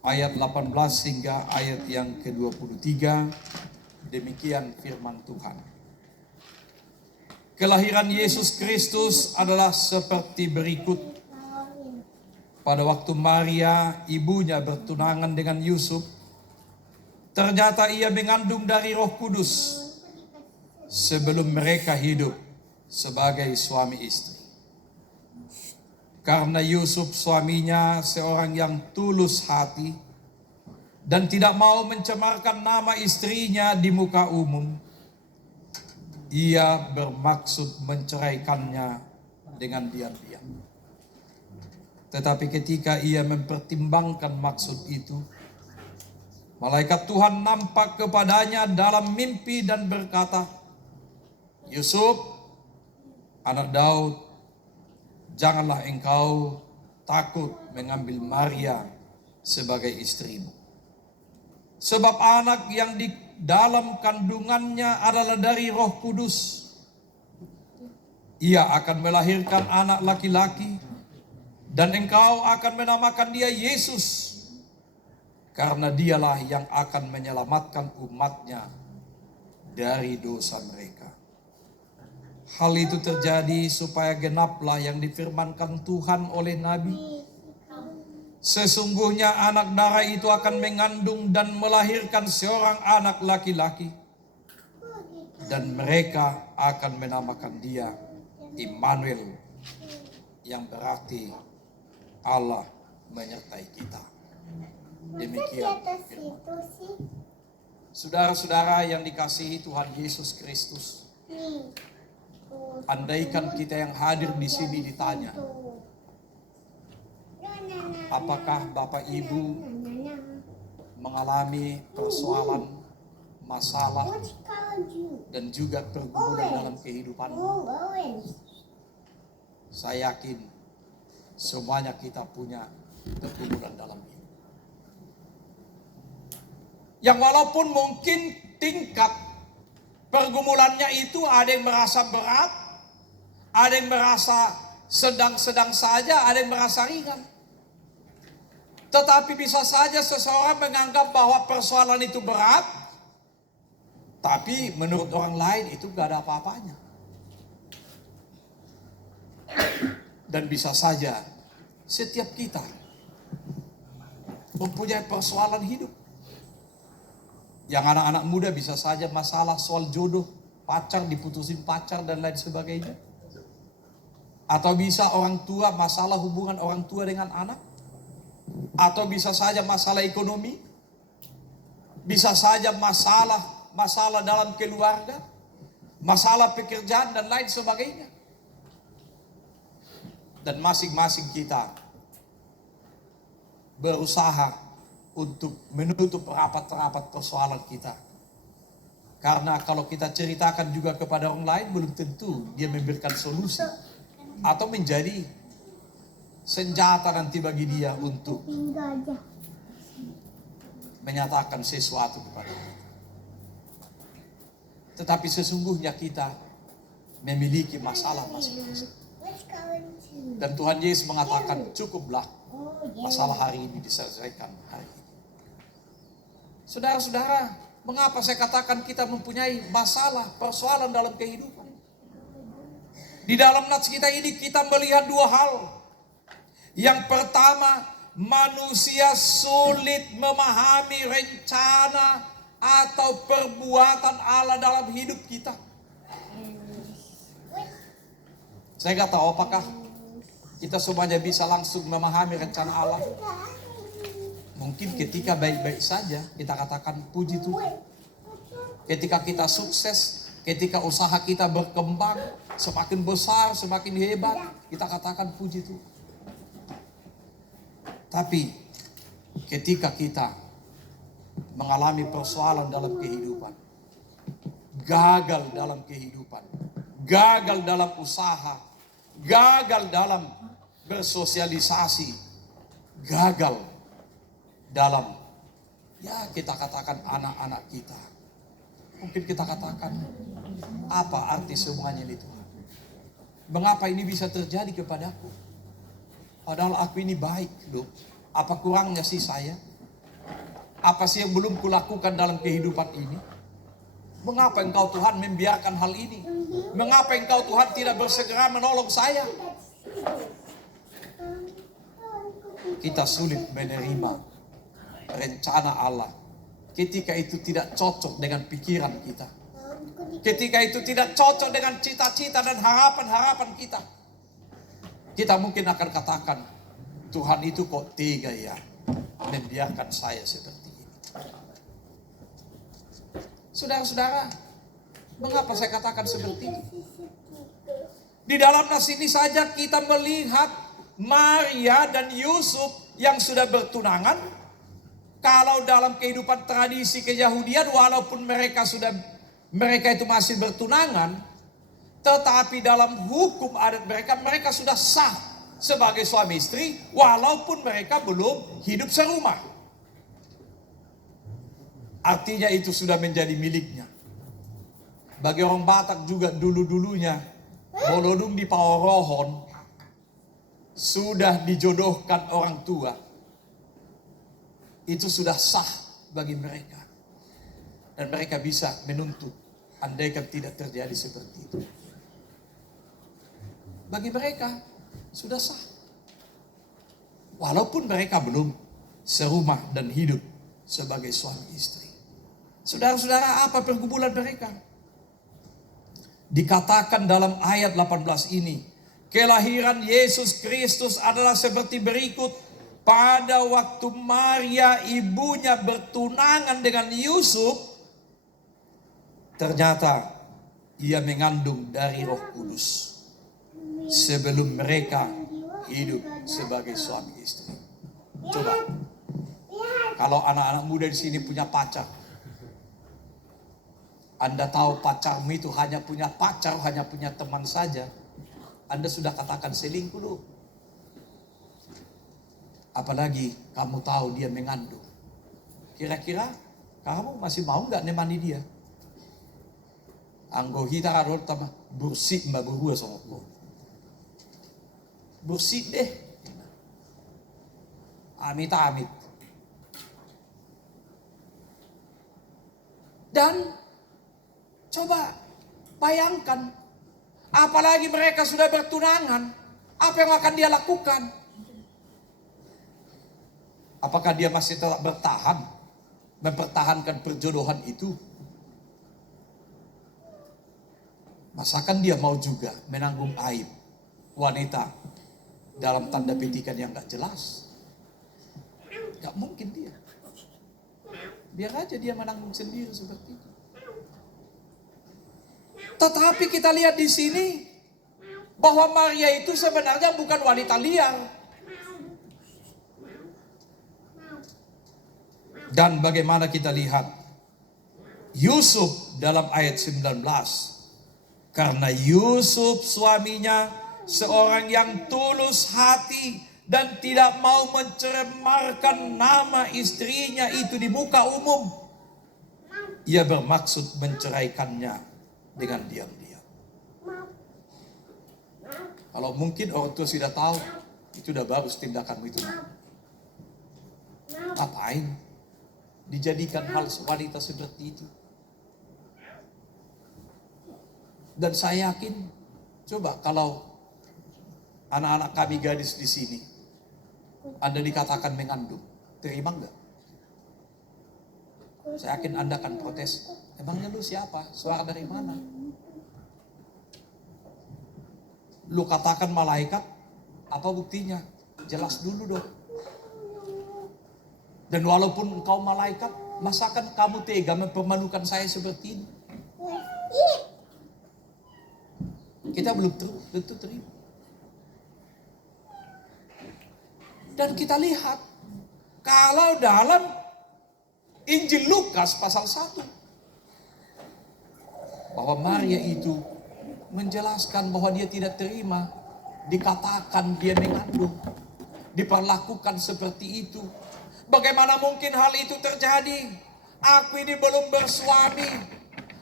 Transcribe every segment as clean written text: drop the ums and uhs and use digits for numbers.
ayat 18 hingga ayat yang ke-23. Demikian firman Tuhan. Kelahiran Yesus Kristus adalah seperti berikut. Pada waktu Maria, ibunya bertunangan dengan Yusuf, ternyata ia mengandung dari Roh Kudus sebelum mereka hidup sebagai suami istri. Karena Yusuf suaminya seorang yang tulus hati dan tidak mau mencemarkan nama istrinya di muka umum, ia bermaksud menceraikannya dengan diam-diam. Tetapi ketika ia mempertimbangkan maksud itu, malaikat Tuhan nampak kepadanya dalam mimpi dan berkata, "Yusuf, anak Daud, janganlah engkau takut mengambil Maria sebagai istrimu. Sebab anak yang di dalam kandungannya adalah dari Roh Kudus. Ia akan melahirkan anak laki-laki, dan engkau akan menamakan dia Yesus, karena dialah yang akan menyelamatkan umatnya dari dosa mereka." Hal itu terjadi supaya genaplah yang difirmankan Tuhan oleh Nabi. Sesungguhnya anak darah itu akan mengandung dan melahirkan seorang anak laki-laki, dan mereka akan menamakan dia Immanuel, yang berarti Allah menyertai kita. Demikian firman. Saudara-saudara yang dikasihi Tuhan Yesus Kristus, andaikan kita yang hadir di sini ditanya, apakah Bapak Ibu mengalami persoalan, masalah, dan juga pergumulan dalam kehidupan? Saya yakin semuanya kita punya pergumulan dalam hidup. Yang walaupun mungkin tingkat pergumulannya itu ada yang merasa berat, ada yang merasa sedang-sedang saja, ada yang merasa ringan. Tetapi bisa saja seseorang menganggap bahwa persoalan itu berat, tapi menurut orang lain itu gak ada apa-apanya. Dan bisa saja setiap kita mempunyai persoalan hidup. Yang anak-anak muda bisa saja masalah soal jodoh, pacar, diputusin pacar dan lain sebagainya. Atau bisa orang tua, masalah hubungan orang tua dengan anak. Atau bisa saja masalah ekonomi. Bisa saja masalah dalam keluarga, masalah pekerjaan dan lain sebagainya. Dan masing-masing kita berusaha untuk menutup rapat-rapat persoalan kita. Karena kalau kita ceritakan juga kepada orang lain, belum tentu dia memberikan solusi atau menjadi senjata nanti bagi dia untuk menyatakan sesuatu kepada kita. Tetapi sesungguhnya kita memiliki masalah masing-masing. Dan Tuhan Yesus mengatakan, cukuplah masalah hari ini diselesaikan hari ini. Saudara-saudara, mengapa saya katakan kita mempunyai masalah, persoalan dalam kehidupan? Di dalam nats kita ini kita melihat dua hal. Yang pertama, manusia sulit memahami rencana atau perbuatan Allah dalam hidup kita. Saya nggak tahu apakah kita semuanya bisa langsung memahami rencana Allah. Mungkin ketika baik-baik saja kita katakan puji Tuhan. Ketika kita sukses, ketika usaha kita berkembang, semakin besar, semakin hebat, kita katakan puji Tuhan. Tapi ketika kita mengalami persoalan dalam kehidupan, gagal dalam kehidupan, gagal dalam usaha, gagal dalam bersosialisasi, gagal dalam, ya kita katakan anak-anak kita. Mungkin kita katakan, apa arti semuanya ini Tuhan? Mengapa ini bisa terjadi kepadaku? Padahal aku ini baik loh. Apa kurangnya sih saya? Apa sih yang belum kulakukan dalam kehidupan ini? Mengapa engkau Tuhan membiarkan hal ini? Mengapa engkau Tuhan tidak bersegera menolong saya? Kita sulit menerima rencana Allah ketika itu tidak cocok dengan pikiran kita. Ketika itu tidak cocok dengan cita-cita dan harapan-harapan kita. Kita mungkin akan katakan, Tuhan itu kok tega ya membiarkan saya seperti ini. Saudara-saudara, mengapa saya katakan seperti itu? Di dalam nas ini saja kita melihat Maria dan Yusuf yang sudah bertunangan. Kalau dalam kehidupan tradisi keyahudian, walaupun mereka itu masih bertunangan, tetapi dalam hukum adat mereka sudah sah sebagai suami istri, walaupun mereka belum hidup serumah. Artinya itu sudah menjadi miliknya. Bagi orang Batak juga dulu-dulunya, Bolodung di Paorohon sudah dijodohkan orang tua. Itu sudah sah bagi mereka. Dan mereka bisa menuntut andaikan tidak terjadi seperti itu. Bagi mereka sudah sah. Walaupun mereka belum serumah dan hidup sebagai suami istri. Saudara-saudara, apa pergumulan mereka? Dikatakan dalam ayat 18 ini, kelahiran Yesus Kristus adalah seperti berikut. Pada waktu Maria ibunya bertunangan dengan Yusuf, ternyata ia mengandung dari Roh Kudus sebelum mereka hidup sebagai suami istri. Coba, kalau anak-anak muda di sini punya pacar, Anda tahu pacarmu itu hanya punya pacar, hanya punya teman saja, Anda sudah katakan selingkuh loh. Apalagi kamu tahu dia mengandung. Kira-kira kamu masih mau nggak nemani dia? Anggo hita karol tama bersih mbak berua sama aku. Bersih deh. Amit. Dan coba bayangkan, apalagi mereka sudah bertunangan, apa yang akan dia lakukan? Apakah dia masih tetap bertahan, mempertahankan perjodohan itu? Masakan dia mau juga menanggung aib wanita dalam tanda petikan yang gak jelas? Gak mungkin dia. Biar aja dia menanggung sendiri seperti itu. Tetapi kita lihat di sini bahwa Maria itu sebenarnya bukan wanita liar. Dan bagaimana kita lihat Yusuf dalam ayat 19. Karena Yusuf suaminya seorang yang tulus hati dan tidak mau mencemarkan nama istrinya itu di muka umum, ia bermaksud menceraikannya dengan diam-diam. Kalau mungkin orang tua sudah tahu, itu udah bagus tindakanmu itu. Ngapain dijadikan hal wanita seperti itu? Dan saya yakin, coba kalau anak-anak kami gadis di sini, Anda dikatakan mengandung, terima enggak? Saya yakin Anda akan protes. Emangnya lu siapa? Suara dari mana? Lu katakan malaikat, apa buktinya? Jelas dulu dong. Dan walaupun engkau malaikat, masakan kamu tega mempermalukan saya seperti ini? Kita belum tentu terima. Dan kita lihat, kalau dalam Injil Lukas pasal 1, bahwa Maria itu menjelaskan bahwa dia tidak terima, dikatakan dia mengandung, diperlakukan seperti itu. Bagaimana mungkin hal itu terjadi? Aku ini belum bersuami.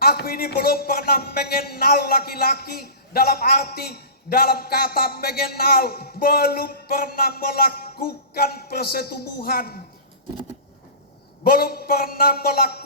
Aku ini belum pernah mengenal laki-laki. Dalam arti, dalam kata mengenal, belum pernah melakukan persetubuhan. Belum pernah melakukan